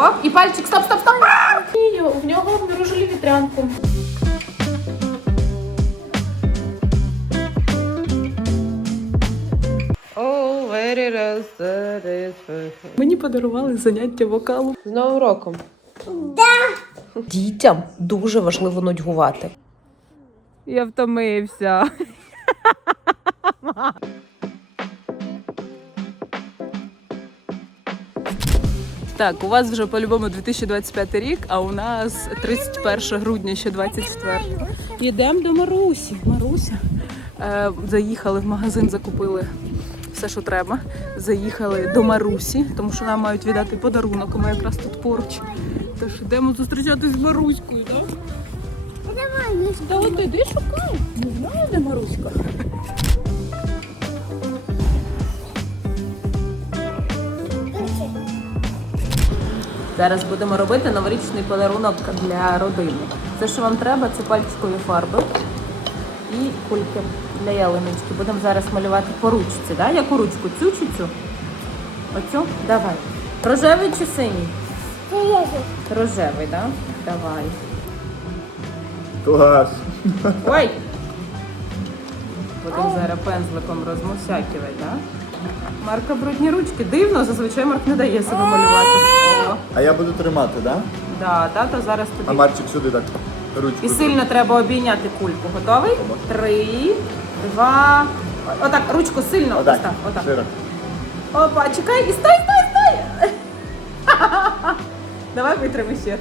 Оп, і пальчик, стоп, стоп, стоп. І в нього обнаружили вітрянку. Мені подарували заняття вокалу. З Новим роком. Дітям дуже важливо нудьгувати. Я втомився. Так, у вас вже по-любому 2025 рік, а у нас 31 грудня, ще 24. Йдемо до Марусі. Маруся. Е, заїхали в магазин, закупили все, що треба. Заїхали до Марусі, тому що нам мають віддати подарунок, а ми якраз тут поруч. Тож йдемо зустрічатись з Маруською, так? Давай, Та от іди шукай. Не знаю, де Маруська. Зараз будемо робити новорічний подарунок для родини. Все, що вам треба, це пальчикові фарби і кульки для ялиночки. Будемо зараз малювати по ручці, да? Яку ручку? Цю чи цю? Оцю? Давай. Рожевий чи синій? Рожевий, так? Да? Давай. Клас. Ой! Будемо зараз пензликом розмусякувати, так? Да? Марка брудні ручки. Дивно, зазвичай Марк не дає себе малювати. А я буду тримати, так? да? да, тато зараз А. Марчик сюди так. Ручку. І сильно треба обійняти кульку. Готовий? Три, два. Отак, ручку сильно Отак. постав. Отак. Широко. Опа, чекай і стой, стой, стой! Давай витримай ще раз.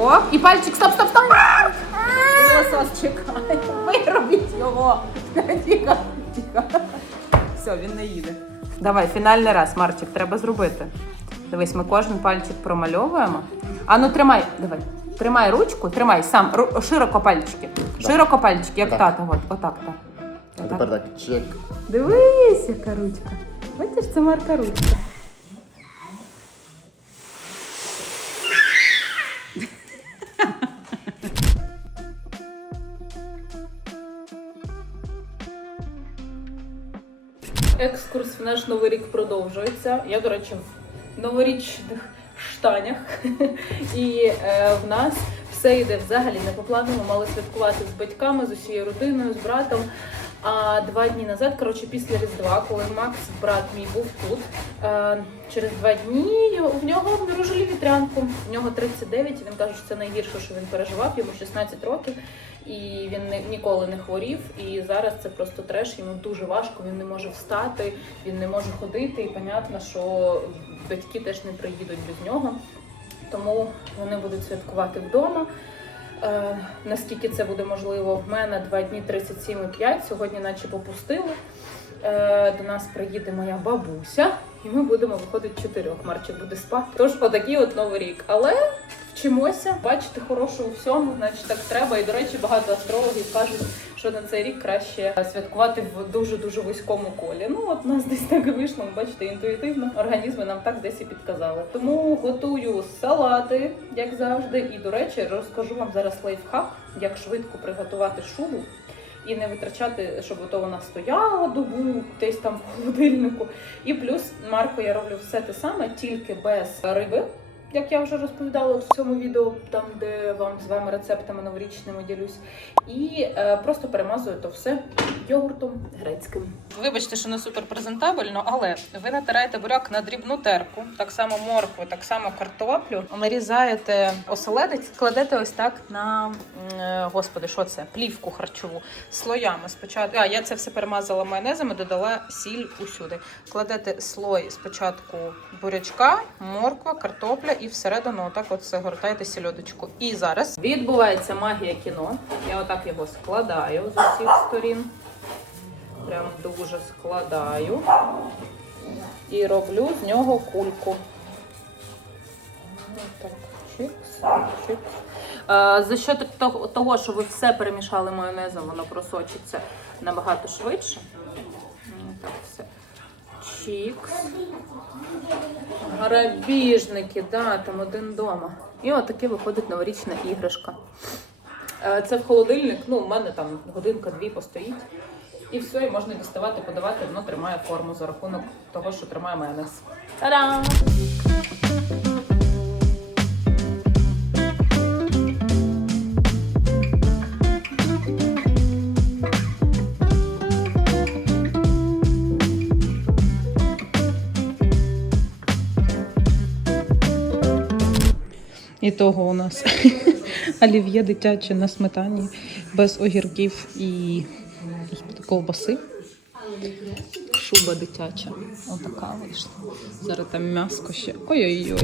О, і пальчик, стоп, стоп, стоп! Лосос, чекай. Виробіть його. Тихо, тихо. Все, він не їде. Давай, фінальний раз, Марчик, треба зробити. Дивись, ми кожен пальчик промальовуємо. А ну тримай, давай. Тримай ручку, тримай сам, ру- широко пальчики. Широко пальчики, як Так. тато. От, отак, так. А тепер так. Чек. Дивись, яка ручка. Бачиш, це Марка ручка. Екскурс в наш новий рік продовжується. Я, до речі, новорічних штанях. І е, в нас все йде взагалі не по плану. Ми мали святкувати з батьками, з усією родиною, з братом. А два дні назад, коротше, після Різдва, коли Макс, брат мій, був тут, е, через два дні в нього обнаружили вітрянку. В нього 39, і він каже, що це найгірше, що він переживав, йому 16 років, і він ніколи не хворів. І зараз це просто треш, йому дуже важко, він не може встати, він не може ходити, і понятно, що батьки теж не приїдуть без нього. Тому вони будуть святкувати вдома. Е, наскільки це буде можливо, в мене два дні 37,5, сьогодні наче попустили. Е, до нас приїде моя бабуся, і ми будемо виходити чотирьох. Марчик буде спати. Тож отакий от новий рік. Але вчимося бачити хороше у всьому, значить так треба. І до речі, багато астрологів кажуть, що на цей рік краще святкувати в дуже дуже вузькому колі. Ну от нас десь так і вийшло. Бачите, інтуїтивно організми нам так десь і підказали. Тому готую салати, як завжди. І до речі, розкажу вам зараз лайфхак, як швидко приготувати шубу. І не витрачати, щоб ото вона стояла добу десь там в холодильнику. І плюс Марко я роблю все те саме, тільки без риби. Як я вже розповідала в цьому відео, там де вам з вами рецептами новорічними ділюсь, і е, просто перемазую то все йогуртом грецьким. Вибачте, що не супер презентабельно, але ви натираєте буряк на дрібну терку, так само моркву, так само картоплю. Нарізаєте оселедець, кладете ось так на е, господи, що це? Плівку харчову слоями. Спочатку а я це все перемазала майонезом і додала сіль усюди. Кладете слой спочатку бурячка, морква, картопля і всередину отак от загортаєте сільодочку. І зараз відбувається магія кіно. Я отак його складаю з усіх сторін. Прям дуже складаю. І роблю з нього кульку. Отак. Е, За що того, що ви все перемішали майонезом, воно просочиться набагато швидше. Так, все. Чікс. Грабіжники, да, там один дома. І отаке виходить новорічна іграшка. Е, Це в холодильник, ну, у мене там годинка-дві постоїть. І все, і можна діставати, подавати, воно тримає форму за рахунок того, що тримає майонез. Та-дам! І того у нас олів'є дитяче на сметані без огірків і ковбаси. Шуба дитяча. Отака вийшла. Зараз там м'яско ще. Ой-ой-ой.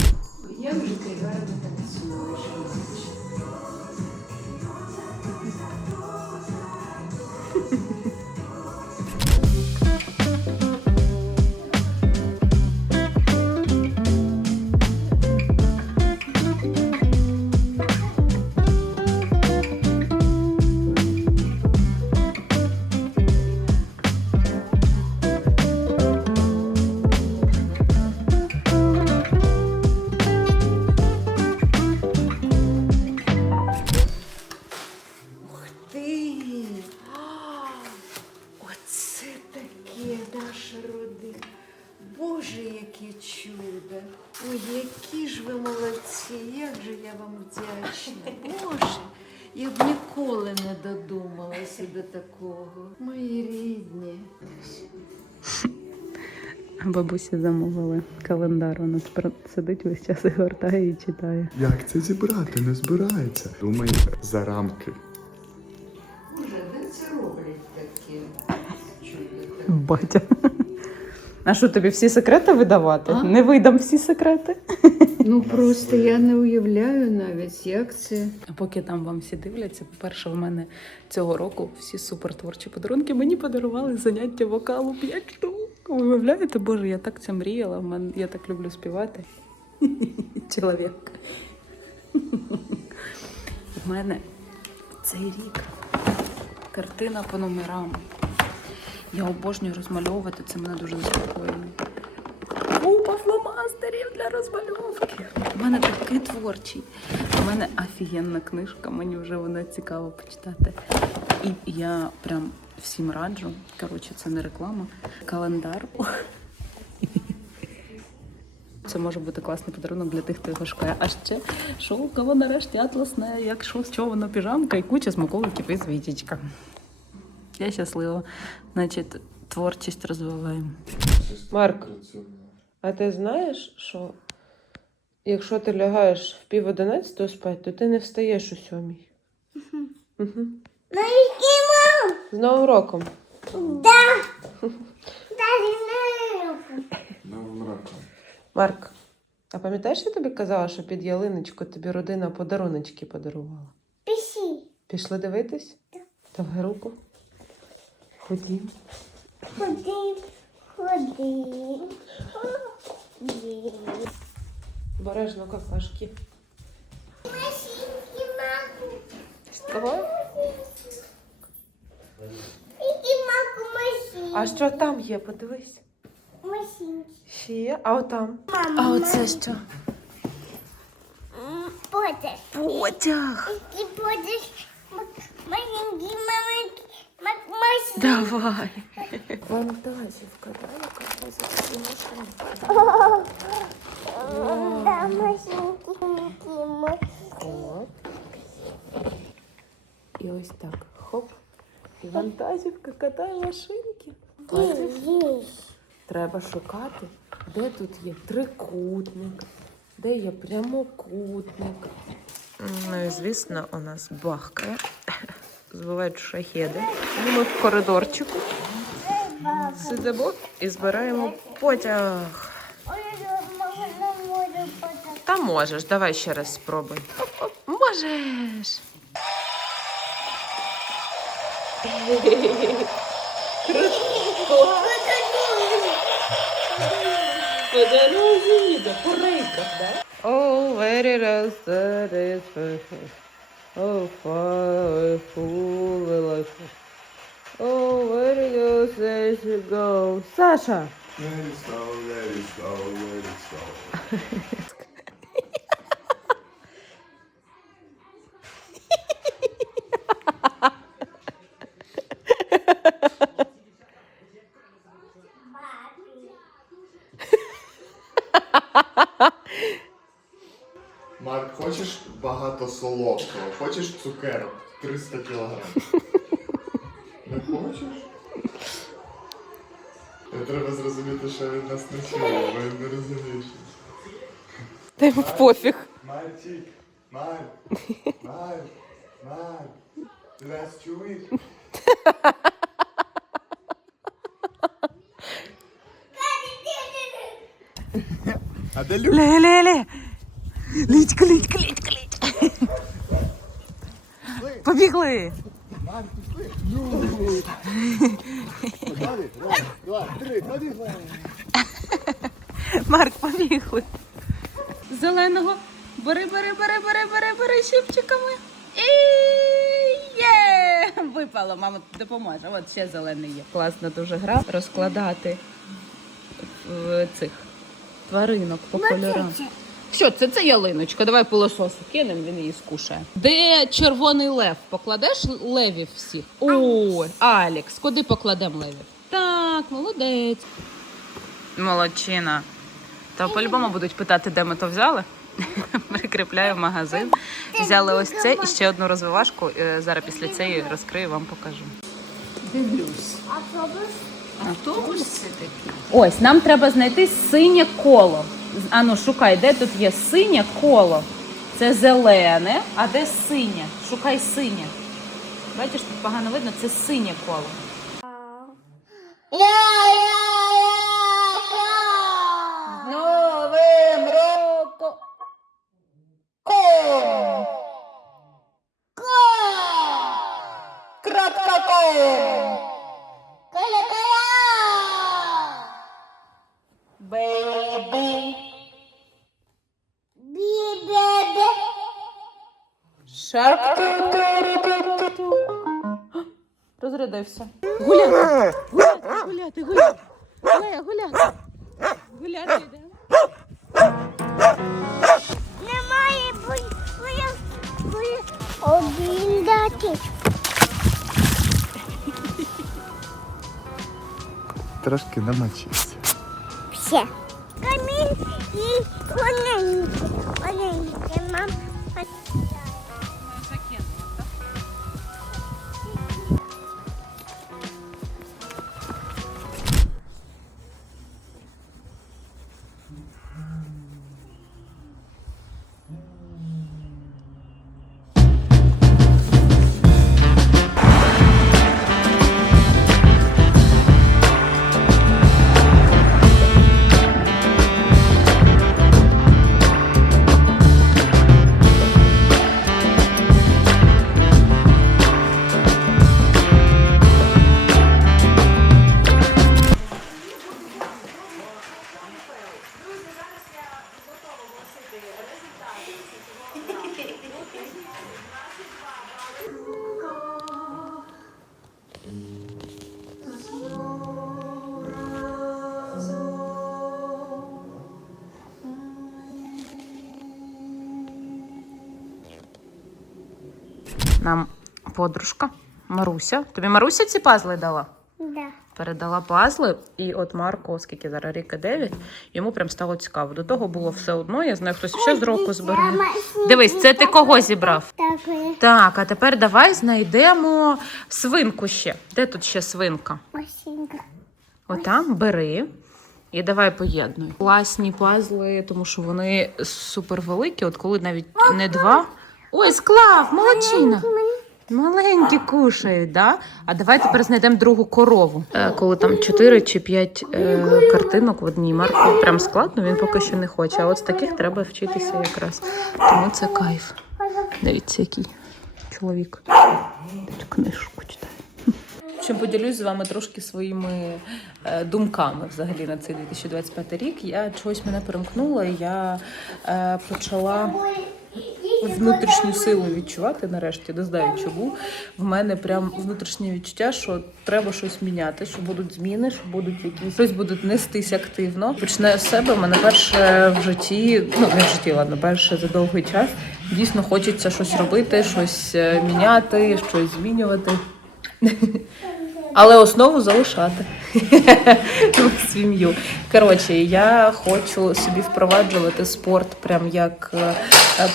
До такого. Мої рідні. Бабусі замовили календар. Вона тепер сидить весь час і гортає і читає. Як це зібрати? Не збирається. Думай за рамки. Боже, де це роблять таке? Батя. А що тобі всі секрети видавати? А? Не видам всі секрети. Ну просто я не уявляю навіть, як це. А поки там вам всі дивляться, по-перше, в мене цього року всі супертворчі подарунки мені подарували заняття вокалу 5 штук. Ви Уявляєте, боже, я так це мріяла. в мене- Я так люблю співати. Чоловік. У мене цей рік картина по номерам. Я обожнюю розмальовувати, це мене дуже заспокоює. Фломастерів для розмальовки. У мене такий творчий. У мене офігенна книжка, мені вже вона цікаво почитати. І я прям всім раджу. Коротше, це не реклама. Календар. Це може бути класний подарунок для тих, хто його шукає. А ще що у кого нарешті атласне, як що, з чого воно піжамка і куча смаколиків і свічечка. Я щаслива. Значить, творчість розвиваємо. Марк, а ти знаєш, що якщо ти лягаєш в пів одинадцятого спати, то ти не встаєш у сьомій. Угу. З Новим роком. Новим роком. Марк, а пам'ятаєш, я тобі казала, що під ялиночку тобі родина подаруночки подарувала? Пиши. Пішли дивитись? Давай руку. Ходім. Ходи, ходи. Ходи. Бережно какашки. Машинки, маку. Вставай. Иди, маку, машинки. А що там є? Подивись. Машинки. Ще є? А отам. А оце що? М, Потяг. Потяг. Ты будешь маленький, маленький, ма- машинки. Давай. Вантажівка, да, яка машину. Да, машинки. І ось так. Хоп. І вантажівка катає машинки. Треба шукати, де тут є трикутник, де є прямокутник. Ну і звісно, у нас бахкає. Збивають шахеди. І ми в коридорчику сидимо і збираємо потяг. Та можеш, давай ще раз спробуй. Можеш. По дорозі по рейках, да? Oh, very. Oh, far, fool, little Oh, where do you say should go? Sasha! Let it go, let it go, let it go. багато солодкого? Хочеш цукерок? 300 кілограм. Не хочеш? Треба зрозуміти, що він нас не чує, бо він не розуміє. що- Та йому пофіг. Мальчик, Марк, Марк, Марк, ти нас чуєш? А де Люк? Ле-ле-ле. Літька, літька, літька, літька. Побігли. Марк, побігли. Зеленого. Бери, бери, бери, бери, бери, бери щипчиками. І є! Випало, мама допоможе. От ще зелений є. Класна дуже гра. Розкладати в цих тваринок по кольорам. Що це? Це ялиночка. Давай пилососу кинемо, він її скушає. Де червоний лев? Покладеш левів всіх? Ой, Алікс, куди покладемо левів? Так, молодець. Молодчина. То по-любому будуть питати, де ми то взяли. Прикріпляю в магазин. Взяли ось це і ще одну розвивашку. Е, Зараз після цієї розкрию, вам покажу. Дивлюсь. Автобус це такий. Ось, нам треба знайти синє коло. З- А ну, шукай, де тут є синє коло. Це зелене, а де синє? Шукай синє. Бачиш, тут погано видно, це синє коло. З Новим роком! Ком! Крапка! Бейбі! Шарк Розрядився. Гуляти! Гуляти, гуляти, гуляти! Лея, гуляти! Гуляти йдемо. Немає обідати. Трошки намочився. Все. Камінь і коненьки. Коненьки, мам. Подружка Маруся. Тобі Маруся ці пазли дала? Да. Передала пазли, і от Марко, оскільки зараз рік і 9, йому прям стало цікаво. До того було все одно. Я знаю, хтось ще з року збирає. Дивись, це ти кого зібрав? Так, а тепер давай знайдемо свинку ще. Де тут ще свинка? Отам бери. І давай поєднуй. Класні пазли, тому що вони супер великі. От коли навіть не два. Ой, склав, молодчина. Маленькі кушають, да? А давай тепер знайдемо другу корову. Е, коли там 4 чи 5 е, картинок в одній марці, прям складно, він поки що не хоче. А от з таких треба вчитися якраз. Тому це кайф. Дивіться, який чоловік. Книжку читає. Чим поділюсь з вами трошки своїми е, думками взагалі на цей 2025 рік. Я чогось мене перемкнула, я е, почала внутрішню силу відчувати нарешті, не знаю чому. В мене прям внутрішнє відчуття, що треба щось міняти, що будуть зміни, що будуть якісь щось будуть нестись активно. Почне з себе. Мене перше в житті, ну не в житті, ладно, перше за довгий час. Дійсно хочеться щось робити, щось е, міняти, щось змінювати. Але основу залишати. в сім'ю. Коротше, я хочу собі впроваджувати спорт прям як е,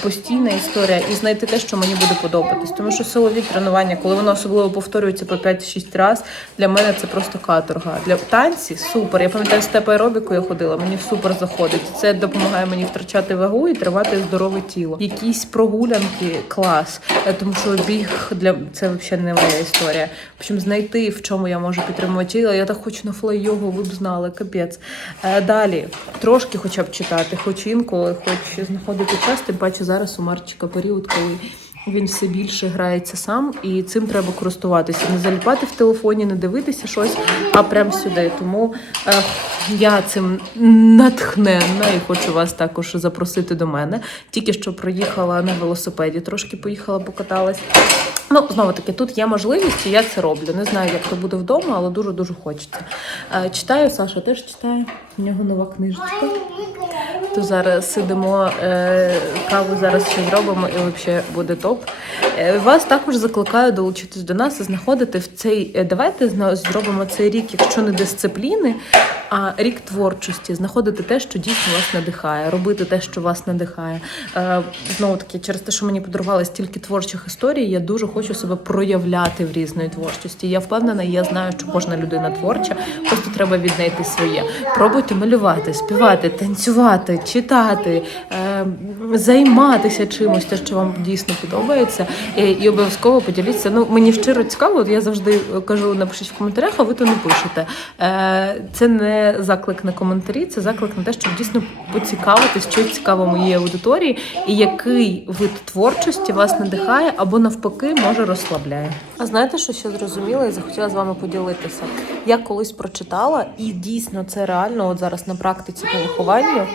постійна історія і знайти те, що мені буде подобатись. Тому що силові тренування, коли воно особливо повторюється по 5-6 разів, для мене це просто каторга. Для танці супер. Я пам'ятаю, степ аеробіку я ходила, мені супер заходить. Це допомагає мені втрачати вагу і тривати здорове тіло. Якісь прогулянки клас, Е, тому що біг для це взагалі не моя історія. В общем, знайти в чому я можу підтримувати тіло. Я так хочу на флей-йогу, ви б знали, капець. Е, далі трошки хоча б читати, хоч інколи, хоч знаходити час. Тим паче зараз у Марчика період, коли. Він все більше грається сам, і цим треба користуватися. Не заліпати в телефоні, не дивитися щось, а прямо сюди. Тому е, я цим натхненна і хочу вас також запросити до мене. Тільки що проїхала на велосипеді, трошки поїхала, покаталась. Ну, знову таки, тут є можливість, і я це роблю. Не знаю, як то буде вдома, але дуже дуже хочеться. Е, читаю, Саша теж читає. У нього нова книжечка. То зараз сидимо, е, каву зараз ще зробимо і взагалі буде топ. Е, вас також закликаю долучитись до нас і знаходити в цей. е, Давайте зробимо цей рік, якщо не дисципліни, а рік творчості. Знаходити те, що дійсно вас надихає, робити те, що вас надихає. Е, знову таки, через те, що мені подарували стільки творчих історій, я дуже хочу себе проявляти в різної творчості. Я впевнена, я знаю, що кожна людина творча, просто треба віднайти своє. Пробуйте малювати, співати, танцювати, читати, займатися чимось, те, що вам дійсно подобається, і, і обов'язково поділіться. Ну мені щиро цікаво. Я завжди кажу, напишіть в коментарях, а ви то не пишете. Е, це не заклик на коментарі, це заклик на те, щоб дійсно поцікавитись, що цікаво моїй аудиторії, і який вид творчості вас надихає або навпаки може розслабляє. А знаєте, що ще зрозуміла і захотіла з вами поділитися? Я колись прочитала, і дійсно це реально, от зараз на практиці по вихованню.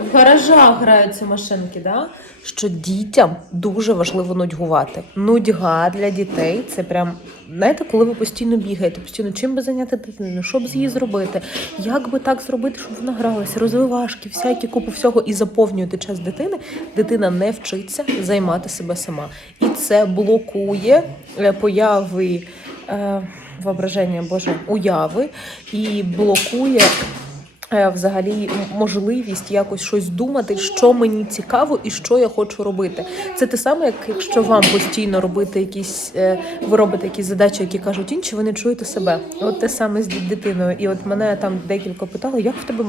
В гаражах граються машинки, да? що дітям дуже важливо нудьгувати. Нудьга для дітей це прям, знаєте, коли ви постійно бігаєте, постійно чим би зайняти дитину, що б з її зробити, як би так зробити, щоб вона гралася, розвивашки, всякі купу всього і заповнюєте час дитини, дитина не вчиться займати себе сама. І це блокує е, появи. Е, Воображення Боже, уяви і блокує взагалі можливість якось щось думати, що мені цікаво і що я хочу робити. Це те саме, як якщо вам постійно робити якісь, е, ви робите якісь задачі, які кажуть інші, ви не чуєте себе. От те саме з дитиною. І от мене там декілька питали, як в тебе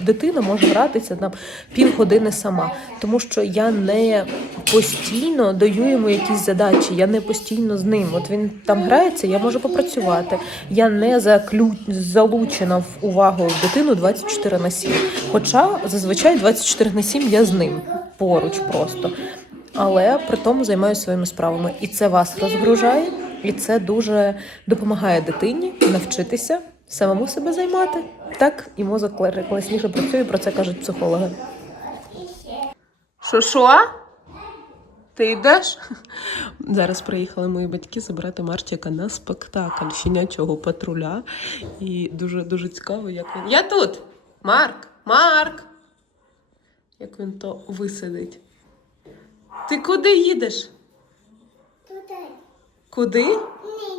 дитина може гратися там півгодини сама, тому що я не постійно даю йому якісь задачі, я не постійно з ним. От він там грається, я можу попрацювати. Я не заклю... залучена в увагу в дитину 24 на 7. Хоча зазвичай 24 на 7 я з ним поруч просто. Але при тому займаюся своїми справами. І це вас розгружає, і це дуже допомагає дитині навчитися самому себе займати. Так, і мозок класніше працює, про це кажуть психологи. Що що? Ти йдеш? Зараз приїхали мої батьки забрати Марчика на спектакль щенячого патруля. І дуже дуже цікаво, як він. Я тут! Марк! Марк! Як він то висадить. Ти куди їдеш? Туди. Куди? Ні,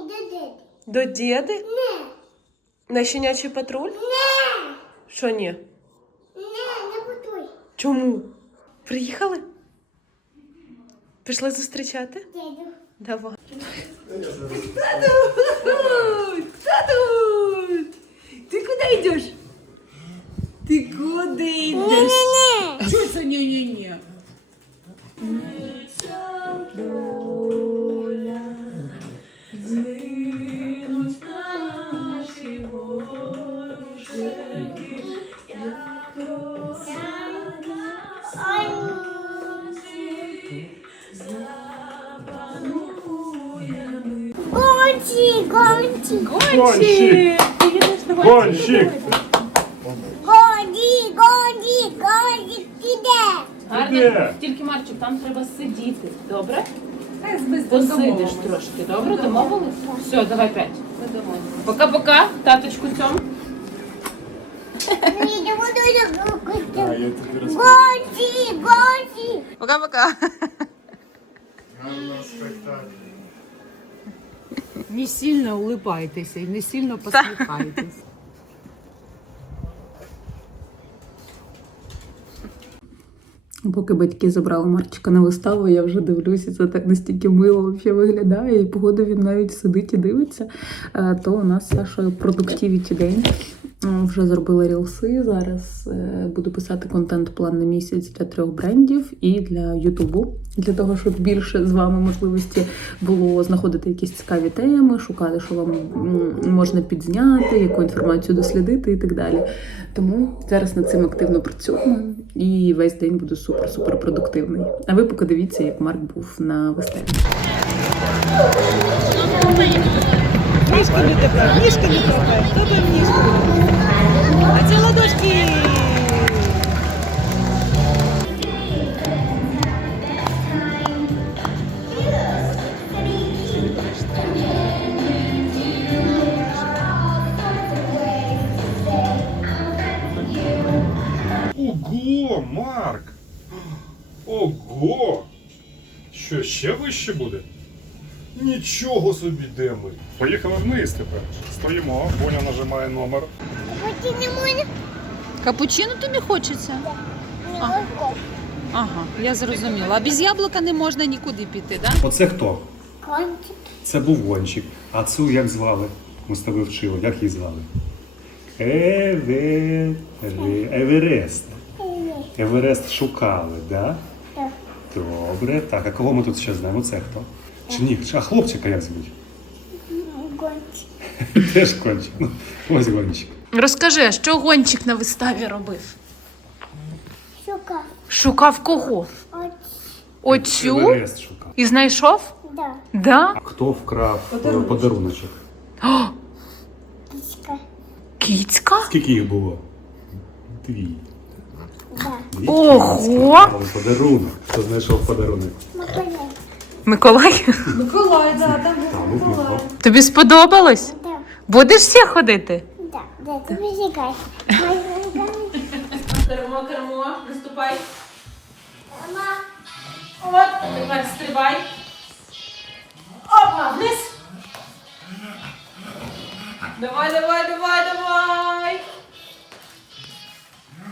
туди. До діди? Ні, На щенячий патруль? ні, Що ні? ні, не будуй. Чому? Приїхали? Пішли зустрічати? Діду. Давай. Ти куди йдеш? Ти куди йдеш? Що це ні-ні-ні? Гончик, гончик, Гонщик! Гонщик! Де? Тільки Марчик, там треба сидіти, добре? Посидиш трошки, добре? Домовились? Все, давай п'ять. Пока-пока, таточку цьому. Ні, не буду А, гончик. я тобі. Пока-пока. Не сильно улыбайтеся і не сильно посміхайтесь. Поки батьки забрали Марчика на виставу, я вже дивлюся, це так настільки мило виглядає. І погода він навіть сидить і дивиться. Е, То у нас Сашою продуктивіті день. Е, Вже зробила рілси. Зараз е, буду писати контент-план на місяць для трьох брендів і для Ютубу, для того, щоб більше з вами можливості було знаходити якісь цікаві теми, шукати, що вам можна підзняти, яку інформацію дослідити і так далі. Тому зараз над цим активно працюємо і весь день буду супер-супер продуктивний. А ви поки дивіться, як Марк був на виставі. Ніжки не тепер, ніжки не тепер. Хто там? А це ладошки. Ого, Марк! Ого! Що ще вище буде? Нічого собі, де ми. Поїхали вниз тепер. Стоїмо, Боня нажимає номер. Хоч і не. Капучино хочеться? Ага, я зрозуміла. А без яблука не можна нікуди піти, так? Да? Оце хто? Кончик. Це був гонщик. А цю як звали? Ми з тобою вчили. Як її звали? Еве... Еве- Еверест. Еверест шукали, да? Так. Добре. Так, а кого ми тут ще знаємо? Це хто? Чи ні? А хлопчика як звуть? Кончик. Теж кончик. Ну, ось гонщик. Розкажи, що гончик на виставі робив? Шука. Шукав кого? Оцю? Еверест шукав. І знайшов? Да. Да? А хто вкрав е, подаруночок? Пічка. Кіцька? Скільки їх було? Дві. Да. Дві Ого! Подарунок. Хто знайшов подарунок? Макаляй. Миколай? Там був Микола. Тобі сподобалось? Да. Будеш ще ходити? Да. Да. Ти визикай. Кермо, кермо, наступай. От, тепер стрибай. Опа, вниз. Давай, давай, давай, давай.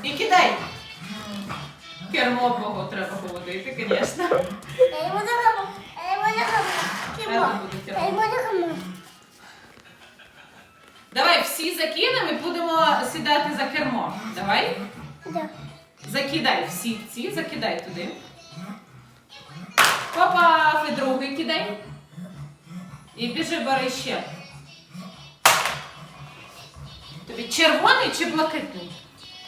І кидай. Кермо кого треба поводити, звісно. Я йому не Давай всі закинемо і будемо сідати за кермо. Давай. Закидай всі ці, закидай туди. Попав і другий кидай. І біжи, бери ще. Тобі червоний чи блакитний?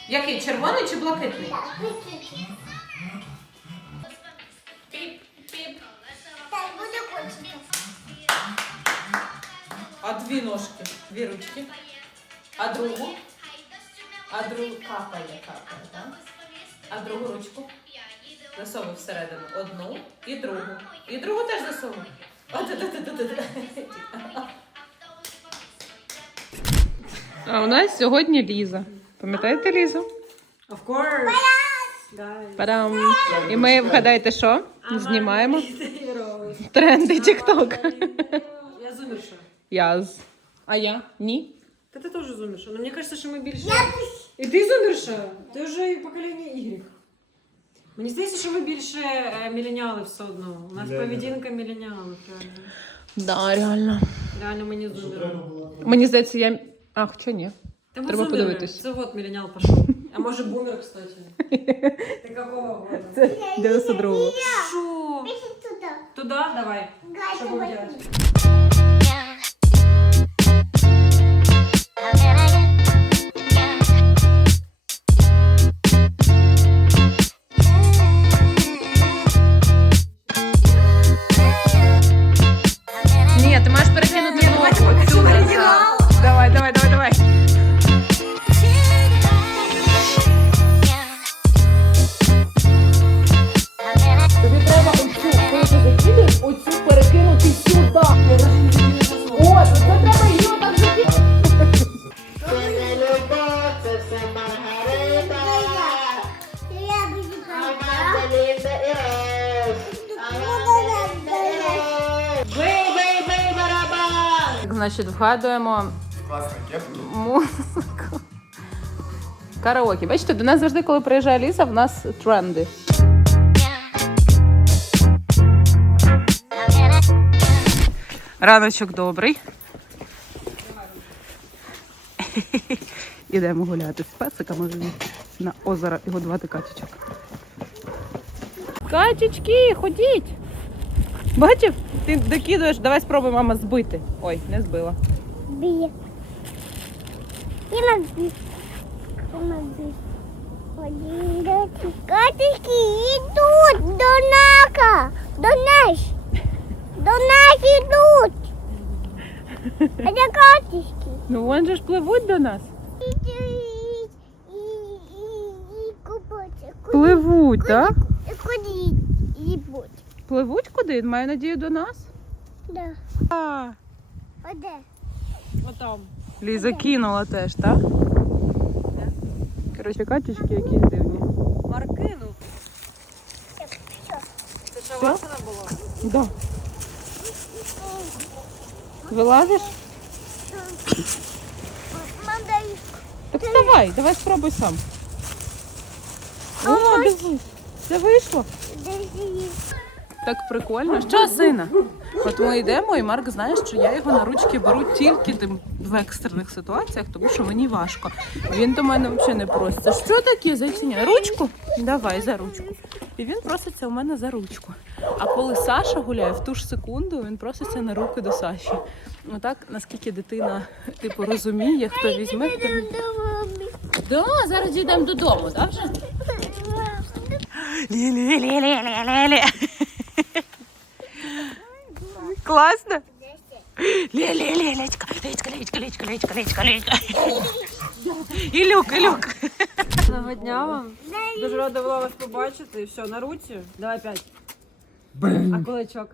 Який? Червоний чи блакитний? Дві ножки, дві ручки. А другу? А другу капає, капає, так? А другу ручку? Засовуй всередину. Одну і другу. І другу теж засовуй. От-от-от-от-от. А у нас сьогодні Ліза. Пам'ятаєте Лізу? Of course. Да. Падам. І ми вгадаєте, що? Знімаємо тренди TikTok. Я зумерша. Яз. А я? Ні. Та ти теж зумерша. Ну мені кажется, що ми більше. І ти зумерша? Ти вже покоління Y. Мені здається, що ми більше е, міленіали все одно. У нас Да, да, поведінка міленіалів, реально. Да, реально. Реально мені зумер. Мені здається, я. А, хоча ні. Та ми Треба зумери. подивитись. Це от міленіал пішов. А може бумер, кстати. Ти какого года? Це 92-го. Що? Пішли туди. Туда? Давай. Що Гайка, будемо возьми. Робити? Значить, вгадуємо Класна кепка. музику. Караоке. Бачите, до нас завжди, коли приїжджає Ліза, в нас тренди. Раночок добрий. Ідемо гуляти з песиками на озеро і годувати качечок. Качечки, ходіть! Бачив? Ти докидуєш, давай спробуй, мама, збити. Ой, не збила. Б'є. І на бі. І на бі. Один, два, три. Катики йдуть до нака. До нас. До нас йдуть. А де катишки? Ну вон же ж пливуть до нас. І, і, і, і купаться. Пливуть, так? Куди? Пливуть куди? Маю надію до нас. Да. А, А де? отам. Ліза кинула теж, так? Коротше, качечки якісь дивні. Маркину. Це що Васина було? Да. Вилазиш? Так вставай, давай спробуй сам. О, дивись. Це вийшло. Її? Так прикольно. Що, сина? От ми йдемо, і Марк знає, що я його на ручки беру тільки тим в екстрених ситуаціях, тому що мені важко. Він до мене взагалі не проситься. Що таке, зайчиня? Ручку? Давай за ручку. І він проситься у мене за ручку. А коли Саша гуляє в ту ж секунду, він проситься на руки до Саші. Ну так, наскільки дитина типу розуміє, хто візьме. Хто... Да, зараз йдемо додому, так вже? Лі-лі-лі-лі-лі-лі. Класно? Лі-лі-лі-лечка, лечка, лечка, лечка, лечка, лечка, лечка. Ілюк, Ілюк. Гарного дня вам. Дуже рада була вас побачити. Все, на руці. Давай п'ять. А кулачок?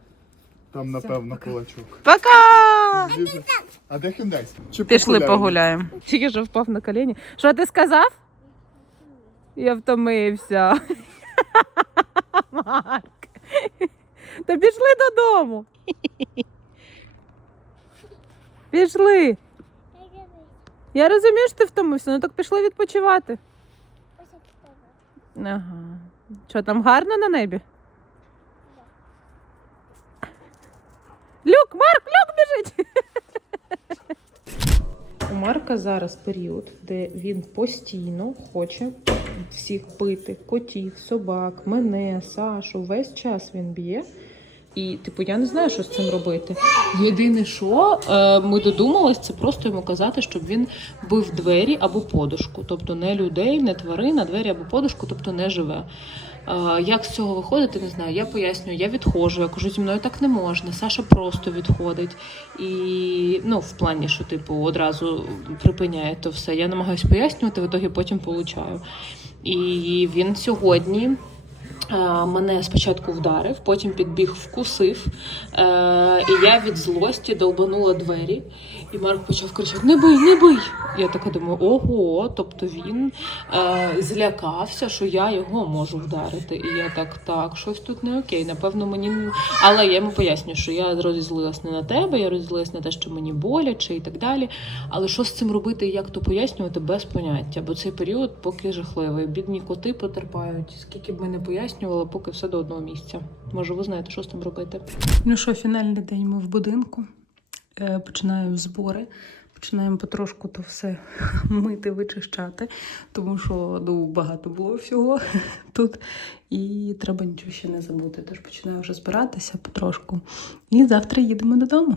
Там, напевно, кулачок. Пока! А де Hyundai? Чи Пішли погуляємо? погуляємо. Тільки що впав на коліні. Що ти сказав? Я втомився. Марк. Та пішли додому. Пішли. Я розумію, що ти втомився, ну так пішли відпочивати. Ага. Що там гарно на небі? Люк, Марк, люк біжить. У Марка зараз період, де він постійно хоче всіх бити: котів, собак, мене, Сашу. Весь час він б'є. І, типу, я не знаю, що з цим робити. Єдине, що е, ми додумались, це просто йому казати, щоб він бив двері або подушку. Тобто не людей, не тварин, а двері або подушку, тобто не живе. Е, як з цього виходити, не знаю. Я пояснюю, я відходжу, я кажу, зі мною так не можна. Саша просто відходить. І ну, в плані, що типу одразу припиняє то все. Я намагаюся пояснювати, в ітогі потім получаю. І він сьогодні. Е, Мене спочатку вдарив, потім підбіг, вкусив. Е, і я від злості долбанула двері. І Марк почав кричати: Не бий, не бий! Я така думаю, ого, тобто він е, злякався, що я його можу вдарити. І я так, так, щось тут не окей. Напевно, мені. Але я йому поясню, що я розізлилась не на тебе, я розізлилась на те, що мені боляче і так далі. Але що з цим робити і як то пояснювати, без поняття. Бо цей період поки жахливий. Бідні коти потерпають. Скільки б ми не пояснювали, поки все до одного місця. Може, ви знаєте, що з цим робити. Ну що, фінальний день ми в будинку. Е, Починаємо збори. Починаємо потрошку то все мити, вичищати, тому що ну, багато було всього тут. І треба нічого ще не забути. Тож починаю вже збиратися потрошку. І завтра їдемо додому.